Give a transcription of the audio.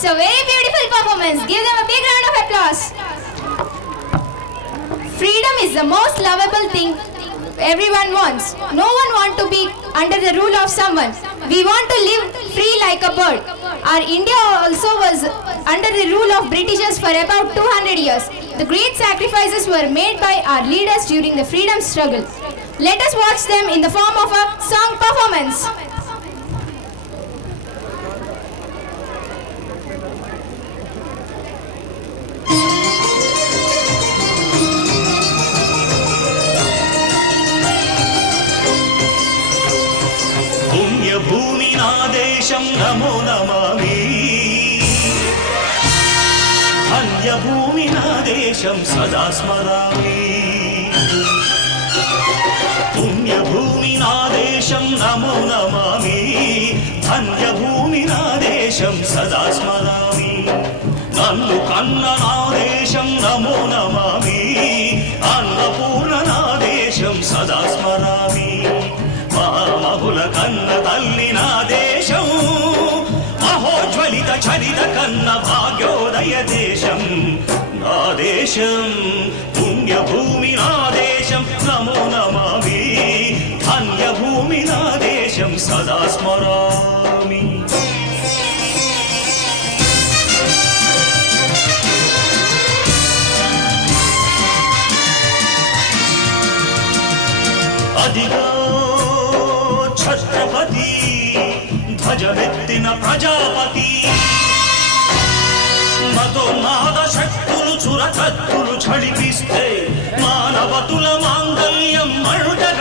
It's a very beautiful performance. Give them a big round of applause. Freedom is the most lovable thing everyone wants. No one wants to be under the rule of someone. We want to live free like a bird. Our India also was under the rule of Britishers for about 200 years. The great sacrifices were made by our leaders during the freedom struggle. Let us watch them in the form of a song performance. భూమి నా దేశం నమో నమామి అన్యభూమి నా దేశం సదా స్మరామి పుణ్యభూమి నా దేశం నమో నమామి ధన్యభూమి నా దేశం సదా స్మరామి నన్ను కన్న నా దేశం నమో నమామి అన్నపూర్ణ నా దేశం సదా స్మరామి మహామహుల కన్న తల్లి నా దేశం మహోజ్వలిత చరిత కన్న భాగ్యోదయ దేశం నా దేశం పుణ్యభూమి నా దేశం నమో నమామి ధన్యభూమి నా దేశం సదా స్మరామి అదిగో ఛత్రపతి ధ్వజమెత్తిన ప్రజాపతి మతోన్మాద శక్తులు చురకత్తులు ఝళిపిస్తే మానవతుల మాంగళ్యం మరుటగలు